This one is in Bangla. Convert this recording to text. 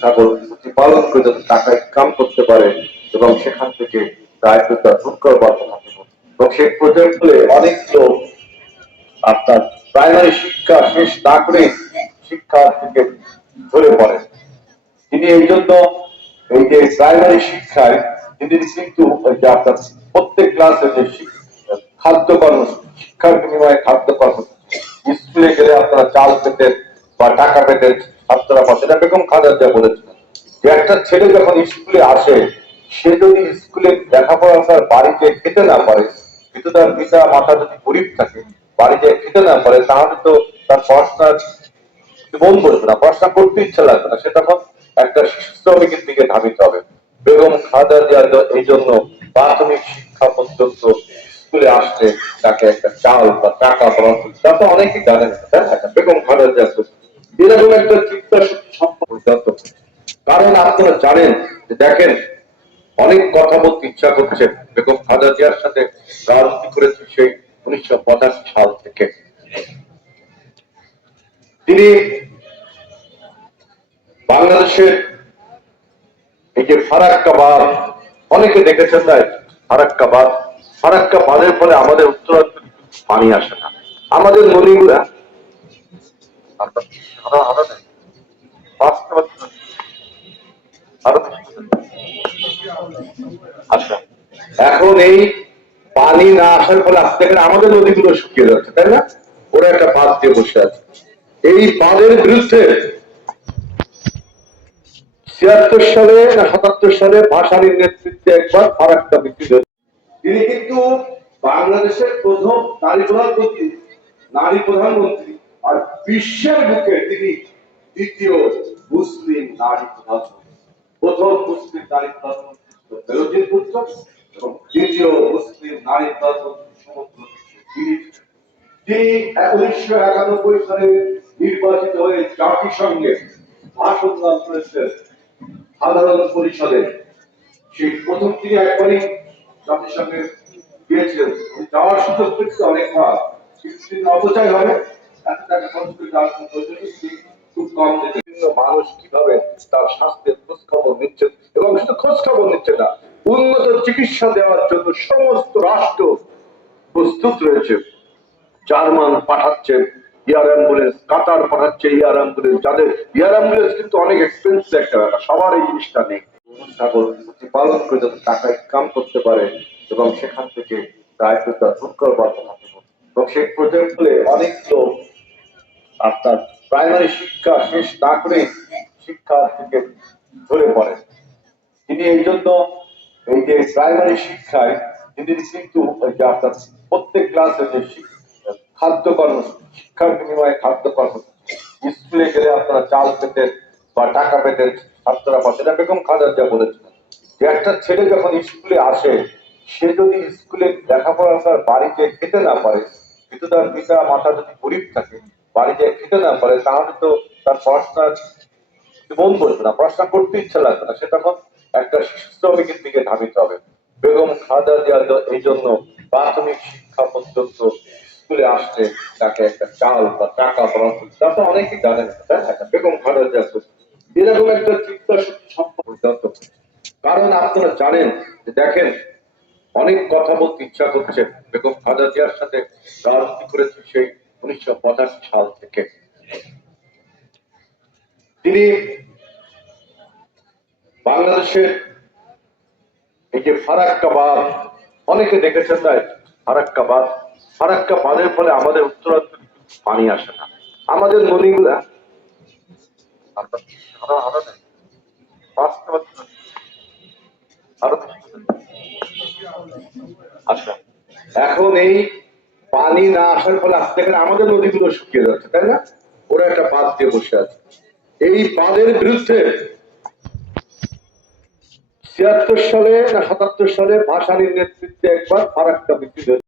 সাগর প্রতিপালন করে যাতে টাকা ইনকাম করতে পারে এবং সেখান থেকে দারিদ্রতা দূর করবার কথা এবং সেই প্রজেক্টে অনেক লোক আপনার প্রাইমারি শিক্ষা শেষ না করে শিক্ষা থেকে ঝরে পড়ে। তিনি এই জন্য এই যে প্রাইমারি শিক্ষায় তিনি কিন্তু ওই যে আপনার প্রত্যেক ক্লাসে যে খাদ্য কর্মসূচি শিক্ষার বিনিময়ে খাদ্য কর্মসূচি স্কুলে গেলে আপনারা চাল পেতেন বা টাকা পেতেন ছাত্ররা পাতেন, বেগম খালেদা জিয়া বলেছিলেন যে একটা ছেলে যখন স্কুলে আসে সে যদি স্কুলে লেখাপড়া তার বাড়িতে খেতে না পারে, কিন্তু তার পিতা মাতা যদি গরিব থাকে বাড়িতে খেতে না পারে, তাহলে তো তার পড়াশোনার মন বসবে না, পড়াশোনা করতে ইচ্ছা লাগবে না, সে তখন একটা শিশু শ্রমিকের দিকে ধাবিত হবে। বেগম খালেদা জিয়া এই জন্য প্রাথমিক শিক্ষা পর্যন্ত স্কুলে আসতে তাকে একটা চাল বা টাকা প্রদান করছে, তা তো অনেকেই জানেন। বেগম খালেদা জিয়া এরকম একটা চিন্তা শক্তি সম্পর্ক, কারণ আপনারা জানেন যে দেখেন অনেক কথা বলতে ইচ্ছা করছে। বেগম খালেদা জিয়ার সাথে রাজনীতি করেছে সেই 1985 সাল থেকে। তিনি বাংলাদেশের এই যে ফারাক্কা বাঁধ অনেকে দেখেছেন, তাই ফারাক্কা বাঁধ, ফারাক্কা বাঁধের ফলে আমাদের উত্তরাঞ্চলে পানি আসে না, আমাদের নদীগুলা আচ্ছা, এখন এই পানি না আসার ফলে আস্তে করে আমাদের নদীগুলো শুকিয়ে যাচ্ছে, তাই না? ওরা একটা বাঁধ দিয়ে বসে আছে। এই বাঁধের বিরুদ্ধে 76 সালে না 77 সালে ভাসানীর নেতৃত্বে একবার ফারাক্কা বিক্রি হয়েছে। তিনি কিন্তু বাংলাদেশের প্রথম নারী প্রধানমন্ত্রী, আর বিশ্বের বুকে তিনি দ্বিতীয় মুসলিম নারী প্রধানমন্ত্রী। প্রথম মুসলিম নারী প্রধানমন্ত্রী বেনজির ভুট্টো এবং দ্বিতীয় মুসলিম নারী প্রধানমন্ত্রী সমগ্র বিশ্বে তিনি 1991 সালে নির্বাচিত হয়ে জাতিসংঘে ভাষণ দান করেছেন সাধারণ পরিষদে। সেই প্রথম থেকে একবারই জাতিসংঘে গিয়েছিলেন, যাওয়ার সুযোগ পেয়েছে অনেকবার, কিন্তু তিনি অপচয় হবে এত টাকা খরচ করে যাওয়ার কোনো প্রয়োজন নেই, খুব কম দিতে। বিভিন্ন মানুষ কিভাবে তার স্বাস্থ্যের খোঁজ খবর নিচ্ছেন এবং শুধু খোঁজ খবর নিচ্ছে না, উন্নত চিকিৎসা দেওয়ার জন্য সমস্ত রাষ্ট্র প্রস্তুত রয়েছে। জার্মান পাঠাচ্ছেন এয়ার অ্যাম্বুলেন্স, কাতার পাঠাচ্ছে এয়ার অ্যাম্বুলেন্স, যাদের এয়ার অ্যাম্বুলেন্স কিন্তু অনেক এক্সপেন্সিভ একটা ব্যাপার, সবার এই জিনিসটা নেই। সাগর প্রতিপালন করে যাতে টাকা ইনকাম করতে পারে এবং সেখান থেকে দারিদ্রতা দূর করবার কথা এবং সেই প্রজেক্টে অনেক লোক আপনার প্রাইমারি শিক্ষা শেষ না করে শিক্ষা থেকে ঝরে পড়ে। তিনি এই জন্য এই যে প্রাইমারি শিক্ষায় তিনি কিন্তু আপনার প্রত্যেক ক্লাসে যে খাদ্য কর্মসূচি শিক্ষার বিনিময়ে খাদ্য কর্মসূচি স্কুলে গেলে আপনারা চাল পেতেন বা টাকা পেতেন ছাত্ররা পাতেন, বেগম খালেদা জিয়া বলেছিলেন যে একটা ছেলে যখন স্কুলে আসে সে যদি স্কুলে লেখাপড়া তার বাড়িতে খেতে না পারে, কিন্তু তার পিতা মাতা যদি গরিব থাকে বাড়িতে খেতে না পারে, তাহলে তো তার পড়াশোনার মন বসবে না, পড়াশোনা করতে ইচ্ছা লাগবে না, সে তখন একটা শিশু শ্রমিকের দিকে ধাবিত হবে। বেগম খালেদা জিয়া এই জন্য প্রাথমিক শিক্ষা পর্যন্ত স্কুলে আসতে তাকে একটা চাল বা টাকা প্রদান করছে, তা তো অনেকেই জানেন। বেগম খালেদা জিয়া এরকম একটা চিন্তা শক্তি সম্পর্ক, কারণ আপনারা জানেন যে দেখেন অনেক কথা বলতে ইচ্ছা করছে। বেগম খালেদা জিয়ার সাথে রাজনীতি করেছে সেই 1985 সাল থেকে। তিনি বাংলাদেশের এই যে ফারাক্কা বাঁধ অনেকে দেখেছেন, তাই ফারাক্কা বাঁধ, ফারাক্কা বাঁধের ফলে আমাদের উত্তরাঞ্চলে পানি আসে না, আমাদের নদীগুলা আচ্ছা, এখন এই পানি না আসার ফলে আস্তে করে আমাদের নদীগুলো শুকিয়ে যাচ্ছে, তাই না? ওরা একটা বাঁধ দিয়ে বসে আছে। এই বাঁধের বিরুদ্ধে 76 সালে না 77 সালে ভাসানীর নেতৃত্বে একবার ফারাক্কা বিক্রি